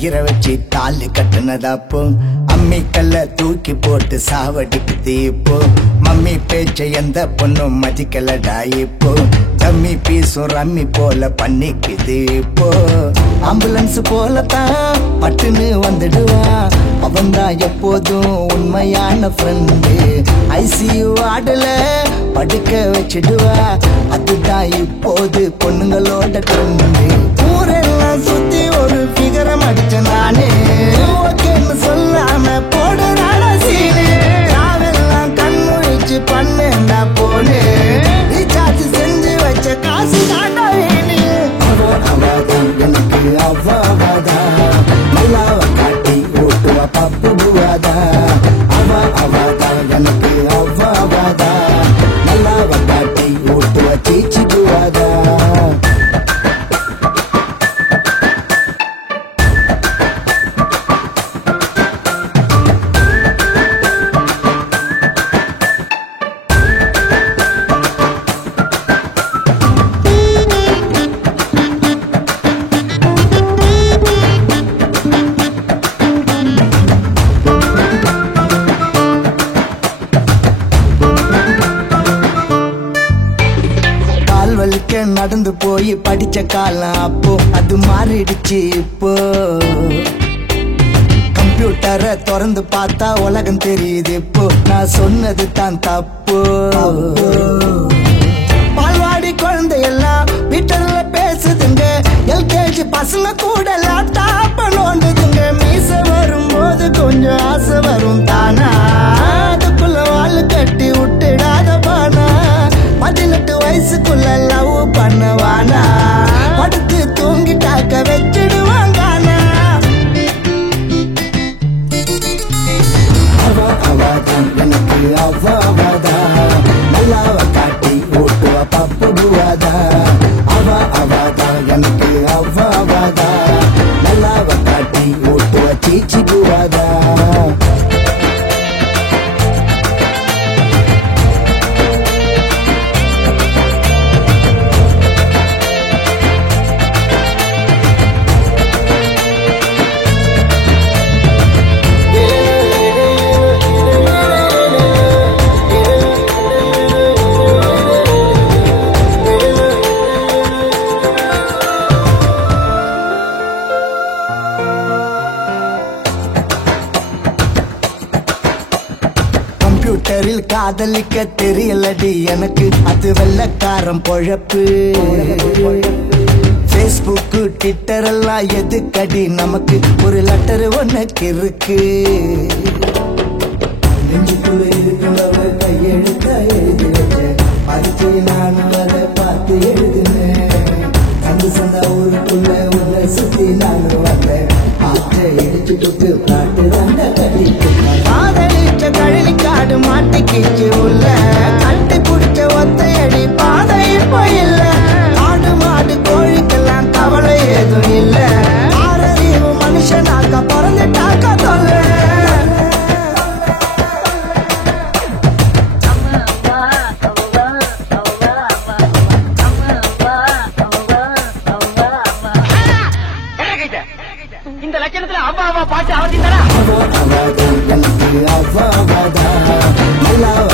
கயிறை வச்சு தாலி கட்டுனதாப்போ அம்மிக்கல்ல தூக்கி போட்டு சாவடிக்குது இப்போ மம்மி பேச்ச எந்த பொண்ணும் மதிக்கலடா இப்போ தம்மி பீசும் ரம்மி போல பண்ணிக்குது இப்போ ஆம்புலன்ஸ் போலத்தான் பட்டுன்னு வந்துடுவா அவன்தான் எப்போதும் உண்மையான ஃப்ரெண்டு ஐசியூ ஆடல படுக்க வச்சிடுவா அதுதான் இப்போது பொண்ணுங்களோட ட்ரெண்டு ஊரெல்லாம் சுத்தி ஒரு ஃபிகரம் அடிச்ச நானே ஓகேன்னு சொல்லாம போடுறான சீனு நாவெல்லாம் கண்முழிச்சு பண்ணேன்டா போனே ரீசார்ஜ் செஞ்சு வச்ச காசு தாண்டா வேணு அவதான் எனக்கு அவ்வாவாதா நல்லாவ காட்டி ஓட்டுவா பப்பு புவாதா அவதான் எனக்கு அவ்வாவாதா நல்லாவ காட்டி ஓட்டுவா சீச்சி புவாதா நடந்து போய் படிச்ச காலம் அப்போ அது மாறிடுச்சு இப்போ கம்ப்யூட்டரை திறந்து பார்த்தா உலகம் தெரியுது இப்போ நான் சொன்னது தான் தப்பு பால்வாடி குழந்தை எல்லாம் வீட்டுல பேசுதுங்க எல்கேஜி பசங்க கூட லேப்டாப் நோண்டுதுங்க மீச வரும்போது கொஞ்சம் ஆசை வரும் தானா அதுக்குள்ள வாழு கட்டி விட்டுடாத பானா 18 வயசுக்குள்ள லவ் பண்ணவானா படுத்து தூங்கிட்டாக்க வச்சிடுவாங்கானா அவதான் எனக்கு அவ்வாவாதா நல்லாவ காட்டி ஓட்டுவா பப்பு புவாதா அவதான் எனக்கு அவ்வாவாதா நல்லாவ காட்டி ஓட்டுவா சீச்சி புவாதா கம்ப்யூட்டரில் காதலிக்க தெரியலடி எனக்கு அது வெள்ளக்காரன் பொழப்பு Facebook ட்விட்டர் எல்லாம் எதுக்கடி நமக்கு ஒரு லெட்டர் ஒன்னுக்கு இருக்கு நெஞ்சுக்குள்ள இருக்கிறவ கையெழுத்த எழுதி வச்சேன் அதுக்கு நானும் அதை பார்த்து எழுதினேன் கண்டு சந்தா ஊருக்குள்ள உள்ள சுத்தி நானும் வந்தேன் ஆற்றை இடிச்சு கொடுத்து பாட்டு தாண்ட கடிக்கு காதலிச்ச கழனி காடு மாட்டிக்கிச்சு உள்ள கட்டி குடிச்ச ஒத்தையடி பாதை இப்போ இல்ல ஆடு மாடு கோழிக்கெல்லாம் கவலை ஏதும் இல்ல ஆறறிவு மனுஷனாக்க பிறந்துட்டாக்க தொல்ல இந்த லட்சணத்துல அவ்வா அவ்வா பாட்டு அவசியம் தானே அவதான் எனக்கு அவ்வாவாதா நல்லாவ